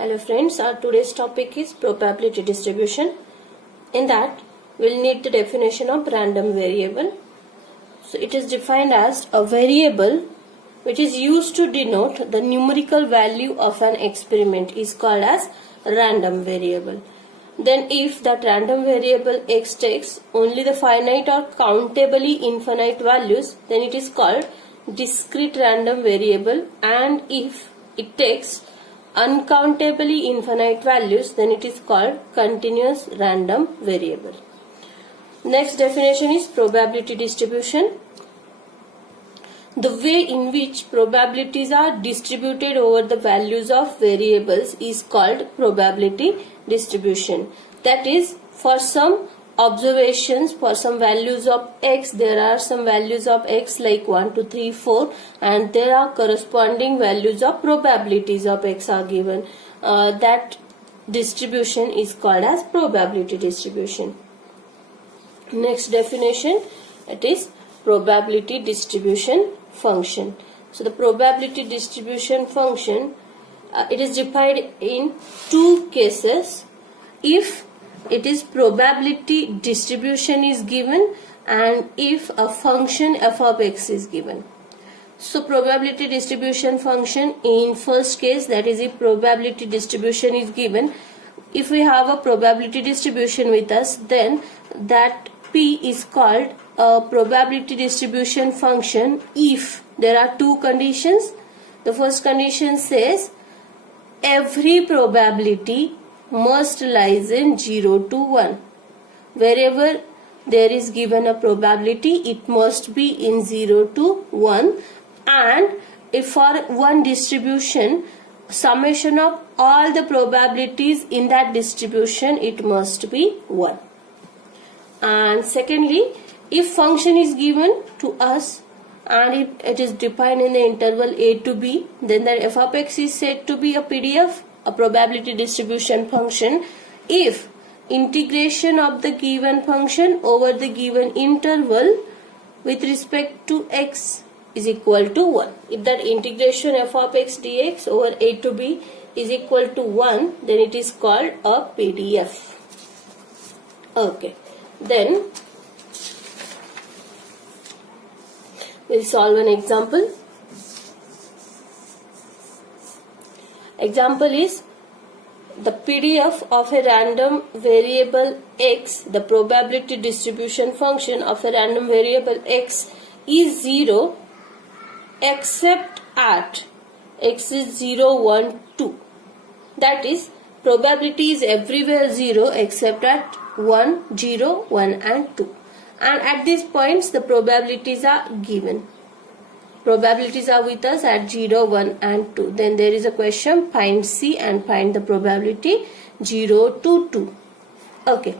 Hello friends, our today's topic is probability distribution. In that, we'll need the definition of random variable. So it is defined as a variable which is used to denote the numerical value of an experiment is called as random variable. Then if that random variable x takes only the finite or countably infinite values, then it is called discrete random variable, and if it takes uncountably infinite values, then it is called continuous random variable. Next definition is probability distribution. The way in which probabilities are distributed over the values of variables is called probability distribution. That is, for some observations, for some values of x, there are some values of x like 1, 2, 3, 4, and there are corresponding values of probabilities of x are given. That distribution is called as probability distribution. Next definition, it is probability distribution function. So the probability distribution function, it is defined in two cases. If it is probability distribution is given and if a function f of x is given. So probability distribution function in first case, that is if probability distribution is given, if we have a probability distribution with us, then that P is called a probability distribution function if there are two conditions. The first condition says every probability must lies in 0 to 1. Wherever there is given a probability, it must be in 0 to 1, and if for one distribution, summation of all the probabilities in that distribution, it must be 1. And secondly, if function is given to us and it is defined in the interval a to b, then the f of x is said to be a PDF, a probability distribution function, if integration of the given function over the given interval with respect to x is equal to 1. If that integration f of x dx over a to b is equal to 1, then it is called a PDF. Okay. Then we'll solve an example. Example is the PDF of a random variable x, the probability distribution function of a random variable x is 0 except at x is 0, 1, 2. That is, probability is everywhere 0 except at 1, 0, 1 and 2. And at these points the probabilities are given. Probabilities are with us at 0, 1 and 2. Then there is a question, find C and find the probability 0 to 2. Okay.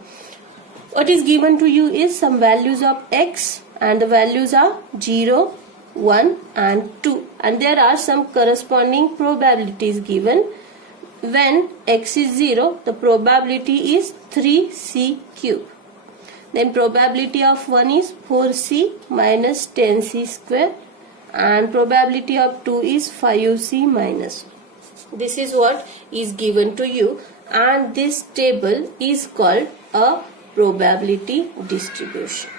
What is given to you is some values of x and the values are 0, 1 and 2. And there are some corresponding probabilities given. When x is 0, the probability is 3c cube. Then probability of 1 is 4c minus 10c square. And probability of 2 is 5c minus. This is what is given to you, and this table is called a probability distribution.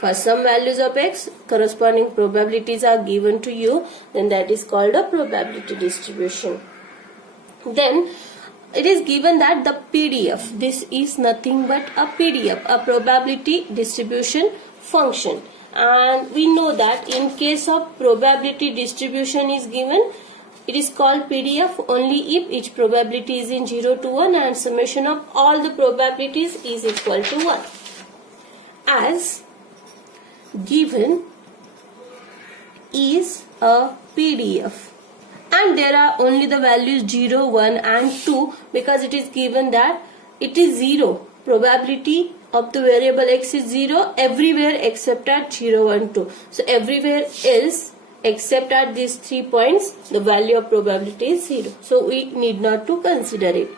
For some values of x, corresponding probabilities are given to you, then that is called a probability distribution. Then it is given that the PDF, this is nothing but a PDF, a probability distribution function. And we know that in case of probability distribution is given, it is called PDF only if each probability is in 0 to 1 and summation of all the probabilities is equal to 1. As given is a PDF and there are only the values 0, 1 and 2 because it is given that it is 0. Probability of the variable x is 0 everywhere except at 0, 1, 2. So everywhere else except at these 3 points the value of probability is 0. So we need not to consider it.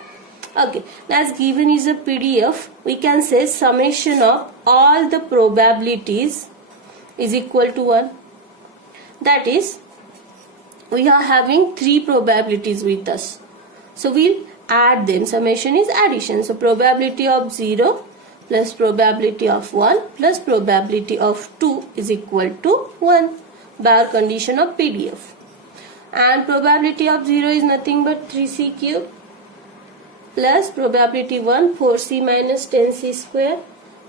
Okay. As given is a PDF, we can say summation of all the probabilities is equal to 1. That is, we are having 3 probabilities with us. So we'll add them. Summation is addition. So probability of 0 plus probability of 1 plus probability of 2 is equal to 1 by our condition of PDF. And probability of 0 is nothing but 3c cube plus probability 1 4c minus 10c square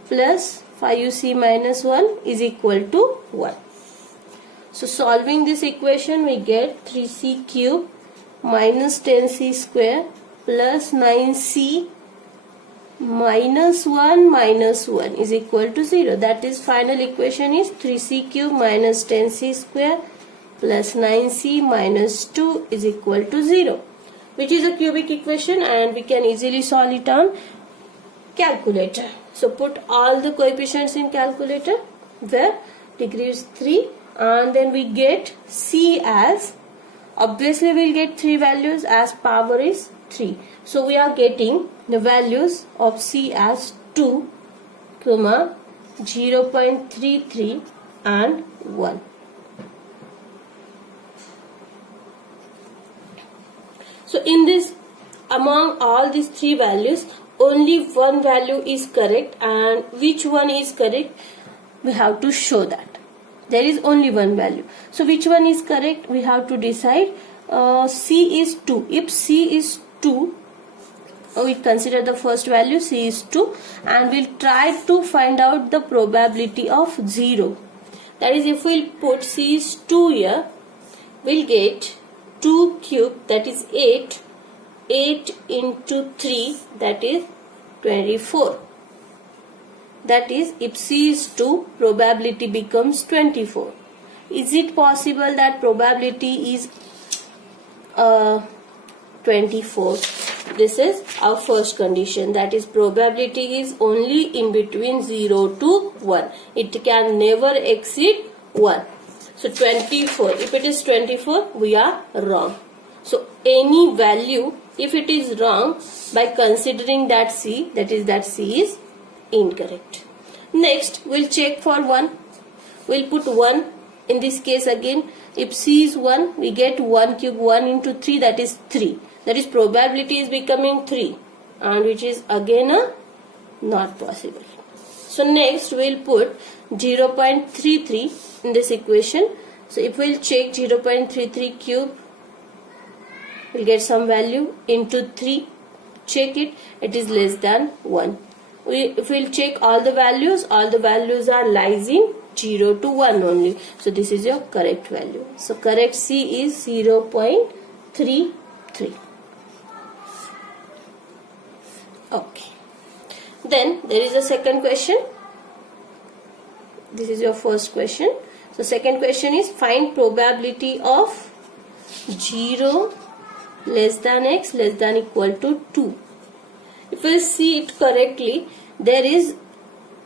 plus 5c minus 1 is equal to 1. So solving this equation we get 3c cube minus 10c square plus 9c minus 1 is equal to 0. That is final equation is 3c cube minus 10c square plus 9c minus 2 is equal to 0, which is a cubic equation, and we can easily solve it on calculator. So put all the coefficients in calculator where degree is 3, and then we get c as, obviously we'll get 3 values as power is 3. So we are getting the values of c as 2, 0.33 and 1. So in this, among all these 3 values, only one value is correct, and which one is correct we have to show that. There is only one value. So which one is correct we have to decide. C is 2. If C is 2, we consider the first value, C is 2, and we'll try to find out the probability of 0. That is, if we'll put C is 2 here, we'll get 2 cube, that is 8. 8 into 3, that is 24. That is, if C is 2, probability becomes 24. Is it possible that probability is 24? This is our first condition. That is, probability is only in between 0 to 1. It can never exceed 1. So 24. If it is 24, we are wrong. So any value, if it is wrong, by considering that C, that is that C is incorrect. Next, we'll check for 1. We'll put 1 in this case again. If C is 1, we get 1 cube, 1 into 3, that is 3. That is, probability is becoming 3, and which is again not possible. So next we'll put 0.33 in this equation. So if we'll check 0.33 cube, we'll get some value into 3. Check it, it is less than 1. If we'll check all the values are lies in 0 to 1 only. So this is your correct value. So correct C is 0.33. Okay. Then there is a second question. This is your first question. So second question is, find probability of 0 less than x less than equal to 2. If we see it correctly, there is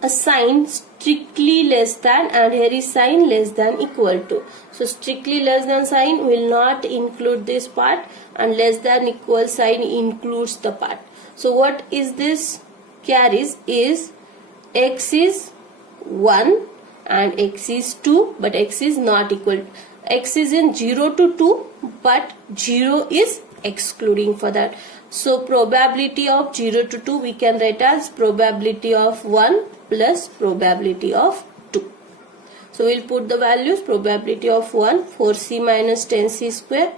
a sign strictly less than, and here is sign less than equal to. So strictly less than sign will not include this part, and less than equal sign includes the part. So what is this carries is x is 1 and x is 2, but x is not equal. X is in 0 to 2, but 0 is excluding for that. So probability of 0 to 2 we can write as probability of 1 plus probability of 2. So we'll put the values. Probability of 1, 4c minus 10c square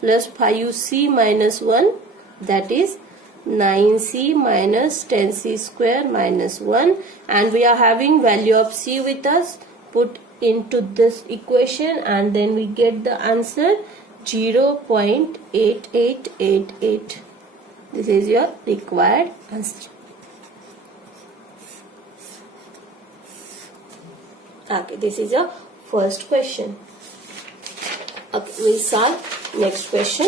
plus 5c minus 1, that is 9c minus 10c square minus 1, and we are having value of c with us. Put into this equation and then we get the answer 0.8888. This is your required answer. Okay, this is your first question. Okay, we'll solve next question.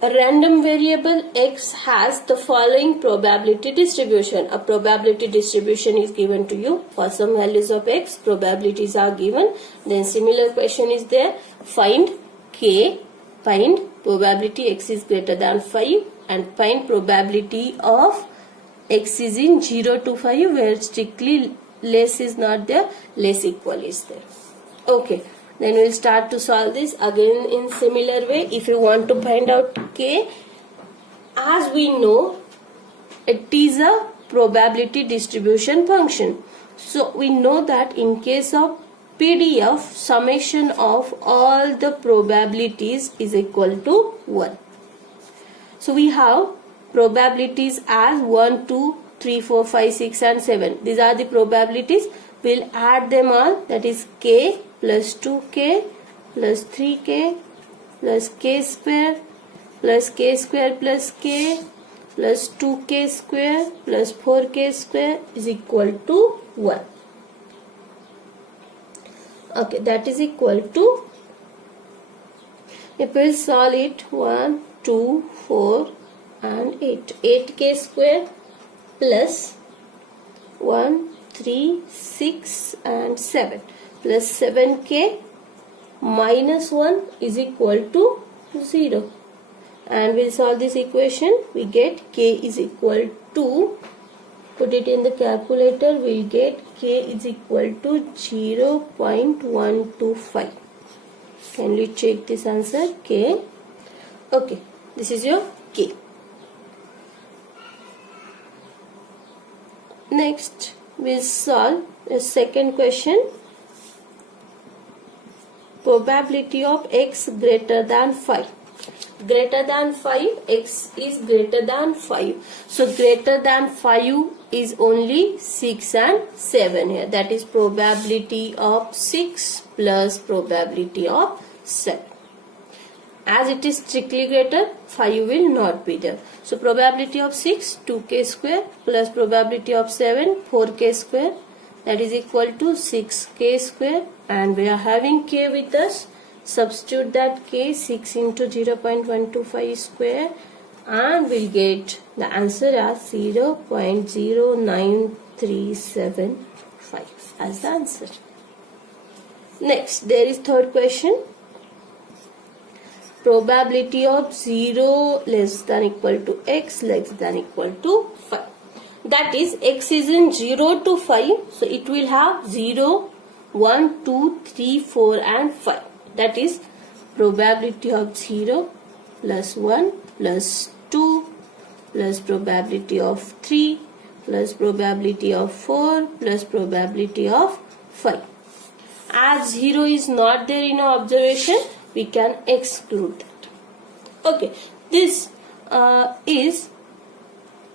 A random variable x has the following probability distribution. A probability distribution is given to you for some values of x. Probabilities are given. Then similar question is there. Find k, find probability x is greater than 5, and find probability of x is in 0 to 5 where strictly less is not there, less equal is there. Okay. Then we'll start to solve this again in similar way. If you want to find out k, as we know, it is a probability distribution function. So we know that in case of PDF, summation of all the probabilities is equal to 1. So we have probabilities as 1, 2, 3, 4, 5, 6 and 7. These are the probabilities. We'll add them all, that is k plus 2k plus 3k plus k square plus k square plus k plus 2k square plus 4k square is equal to 1. Okay, that is equal to, if we solve it, 1, 2, 4 and 8. 8k square plus 1, 3, 6 and 7 plus 7k minus 1 is equal to 0. And we'll solve this equation. We get k is equal to, put it in the calculator, we'll get k is equal to 0.125. Can you check this answer? K. Okay, this is your k. Next, we'll solve a second question. Probability of x greater than 5. Greater than 5, x is greater than 5. So greater than 5 is only 6 and 7 here. That is probability of 6 plus probability of 7. As it is strictly greater, 5 will not be there. So probability of 6, 2k square plus probability of 7, 4k square, that is equal to 6k square, and we are having k with us. Substitute that k, 6 into 0.125 square, and we'll get the answer as 0.09375 as the answer. Next, there is third question. Probability of 0 less than equal to x less than equal to 5. That is, x is in 0 to 5, so it will have 0, 1, 2, 3, 4 and 5. That is probability of 0 plus 1 plus 2 plus probability of 3 plus probability of 4 plus probability of 5. As 0 is not there in our observation, we can exclude that. Okay, this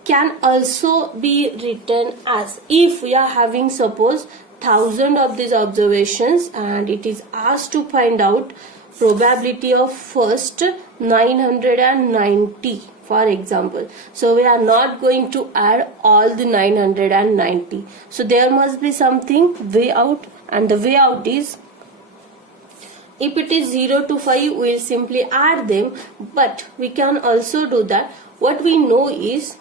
can also be written as, if we are having suppose 1000 of these observations and it is asked to find out probability of first 990, for example. So we are not going to add all the 990. So there must be something way out, and the way out is, if it is 0 to 5, we will simply add them, but we can also do that. What we know is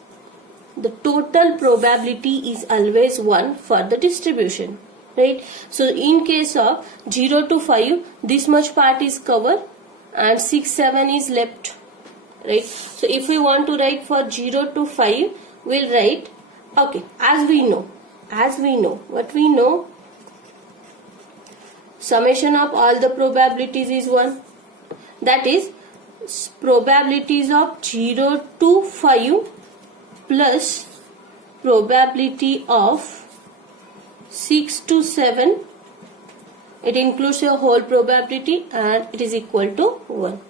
the total probability is always 1 for the distribution, right? So in case of 0 to 5, this much part is covered and 6, 7 is left, right? So if we want to write for 0 to 5, we'll write, okay, as we know, what we know, summation of all the probabilities is 1. That is, probabilities of 0 to 5 plus probability of 6 to 7. It includes your whole probability and it is equal to 1.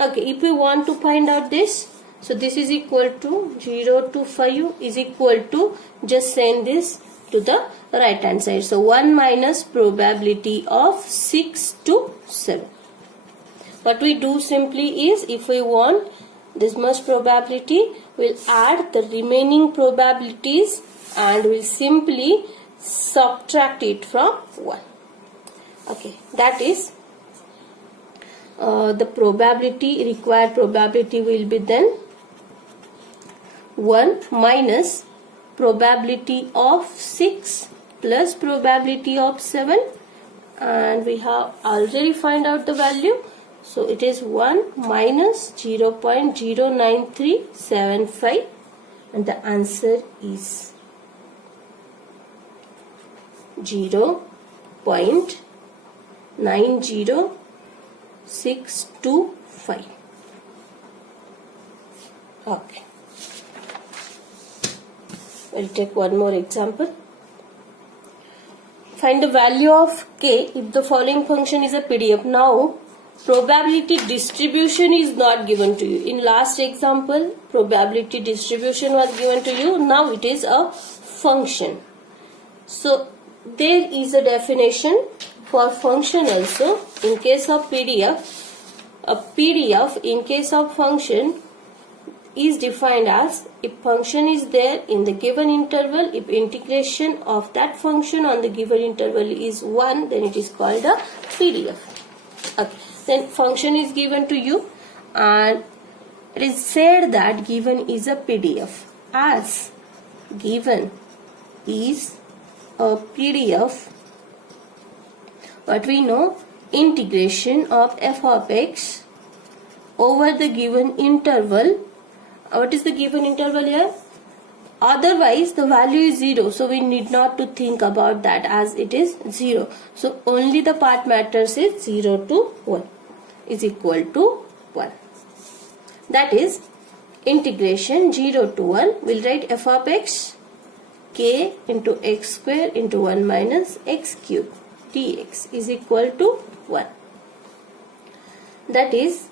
Okay, if we want to find out this, so this is equal to 0 to 5 is equal to, just send this to the right hand side. So 1 minus probability of 6 to 7. What we do simply is, if we want this much probability, we'll add the remaining probabilities and we'll simply subtract it from 1. Okay, that is the probability, required probability will be then 1 minus probability of 6 plus probability of 7, and we have already find out the value. So it is 1 minus 0.09375 and the answer is 0.09375. 90625. Okay. We'll take one more example. Find the value of k if the following function is a PDF. Now, probability distribution is not given to you. In last example, probability distribution was given to you. Now it is a function. So, there is a definition for function also. In case of PDF, a PDF in case of function is defined as if function is there in the given interval, if integration of that function on the given interval is 1, then it is called a PDF. Okay. Then function is given to you and it is said that given is a PDF. As given is a PDF, what we know, integration of f of x over the given interval. What is the given interval here? Otherwise the value is 0, so we need not to think about that as it is 0. So only the part matters is 0 to 1 is equal to 1. That is integration 0 to 1. We'll write f of x k into x square into 1 minus x cube dx is equal to 1. That is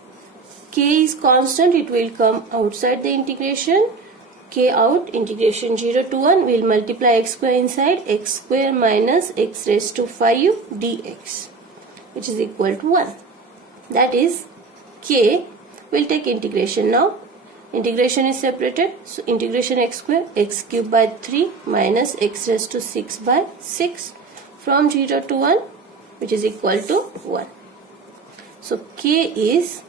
k is constant, it will come outside the integration. K out, integration 0 to 1, will multiply x square inside, x square minus x raised to 5 dx, which is equal to 1. That is k. Will take integration now. Integration is separated, so integration x square, x cube by 3 minus x raised to 6 by 6 from 0 to 1, which is equal to 1. So k is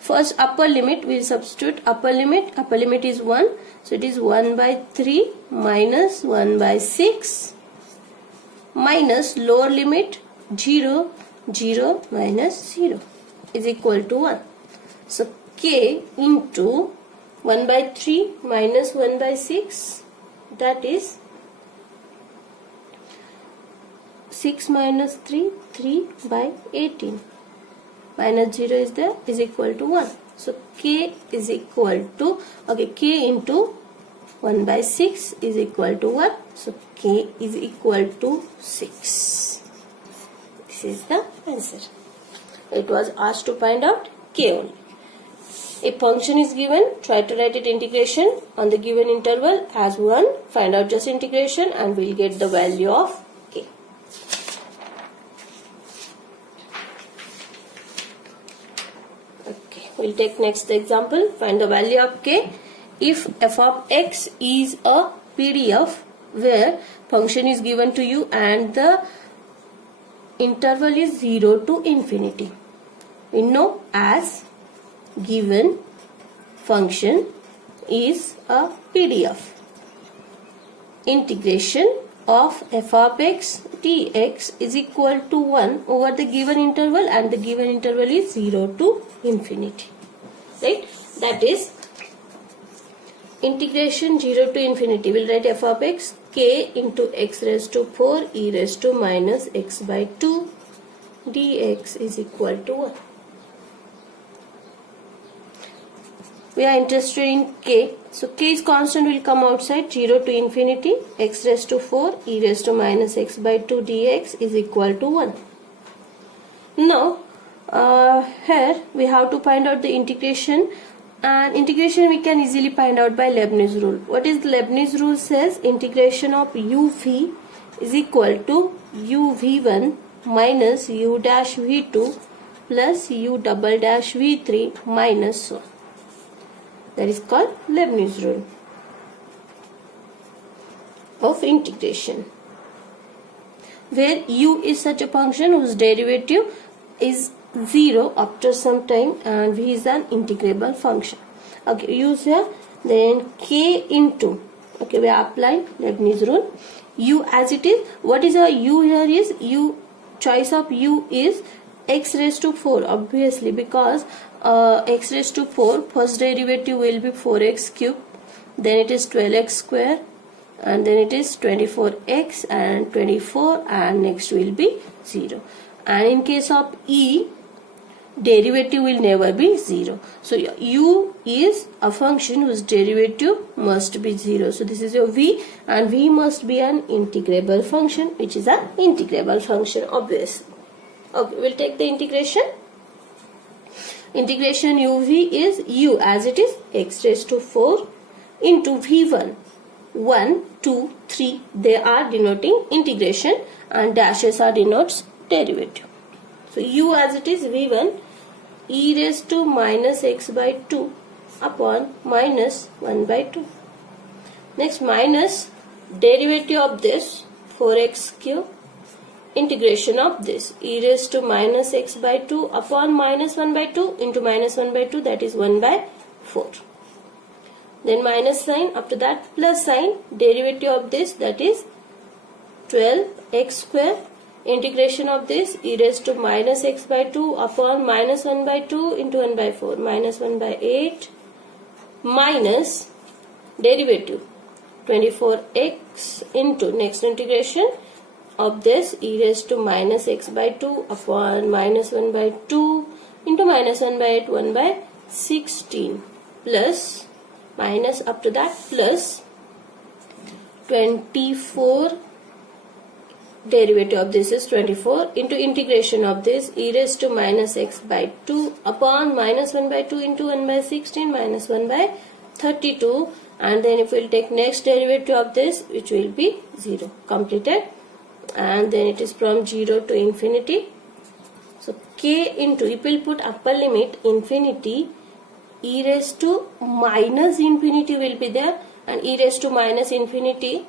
first upper limit, we will substitute upper limit is 1, so it is 1 by 3 minus 1 by 6 minus lower limit 0 minus 0 is equal to 1. So k into 1 by 3 minus 1 by 6, that is 6 minus 3 by 18. Minus 0 is there, is equal to 1. So k is equal to, k into 1 by 6 is equal to 1. So k is equal to 6. This is the answer. It was asked to find out k only. A function is given, try to write it integration on the given interval as 1. Find out just integration and we'll get the value of k. We'll take next example. Find the value of k if f of x is a PDF where function is given to you and the interval is 0 to infinity. We know as given function is a PDF. Integration of f of x dx is equal to 1 over the given interval and the given interval is 0 to infinity. Right? That is integration 0 to infinity. We'll write f of x k into x raised to 4 e raised to minus x by 2 dx is equal to 1. We are interested in k. So k is constant, will come outside 0 to infinity. X raised to 4 e raised to minus x by 2 dx is equal to 1. Now here we have to find out the integration, and integration we can easily find out by Leibniz rule. What is the Leibniz rule? Says integration of uv is equal to uv1 minus u dash v2 plus u double dash v3 minus 1. That is called Leibniz rule of integration, where u is such a function whose derivative is 0 after some time and v is an integrable function. Okay, use here. Then k into, we are applying Leibniz rule. U as it is. What is our u here is, u choice of u is x raised to 4, obviously, because x raised to 4 first derivative will be 4x cube, then it is 12x square, and then it is 24x and 24, and next will be 0. And in case of E, derivative will never be 0. So u is a function whose derivative must be 0. So this is your v, and v must be an integrable function, which is an integrable function obviously. Okay, we'll take the integration. Integration uv is u as it is x raised to 4 into v1. 1, 2, 3, they are denoting integration, and dashes are denotes derivative. So u as it is v1 e raised to minus x by 2 upon minus 1 by 2. Next, minus derivative of this 4x cube, integration of this e raised to minus x by 2 upon minus 1 by 2 into minus 1 by 2, that is 1 by 4. Then minus sign, after that plus sign, derivative of this, that is 12x square, integration of this e raised to minus x by 2 upon minus 1 by 2 into 1 by 4, minus 1 by 8, minus derivative 24x into next integration of this e raised to minus x by 2 upon minus 1 by 2 into minus 1 by 8, 1 by 16, plus minus after that plus 24, derivative of this is 24 into integration of this e raised to minus x by 2 upon minus 1 by 2 into 1 by 16 minus 1 by 32, and then if we will take next derivative of this, which will be 0, completed, and then it is from 0 to infinity. So k into, if we will put upper limit infinity, e raised to minus infinity will be there, and e raised to minus infinity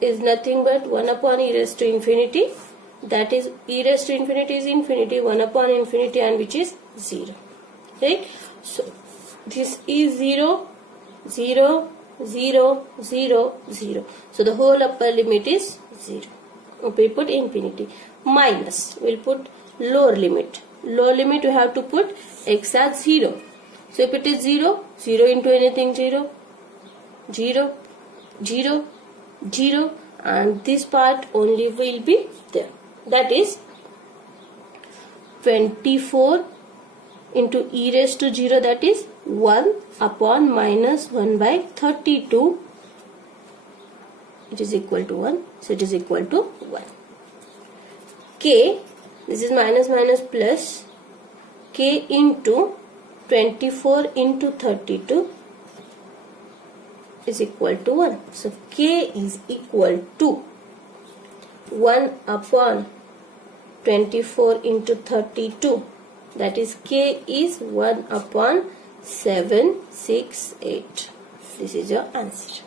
is nothing but 1 upon e raised to infinity, that is e raised to infinity is infinity, 1 upon infinity, and which is 0, right? So this is 0, 0, 0, 0, 0. So the whole upper limit is 0. We put infinity. Minus, we'll put lower limit. Lower limit we have to put x as 0. So if it is 0, 0 into anything 0, 0, 0, 0, and this part only will be there. That is 24 into e raised to 0, that is 1 upon minus 1 by 32. It is equal to 1. So it is equal to 1. K, this is minus minus plus, k into 24 into 32 is equal to 1. So k is equal to 1 upon 24 into 32. That is k is 1 upon 768. This is your answer.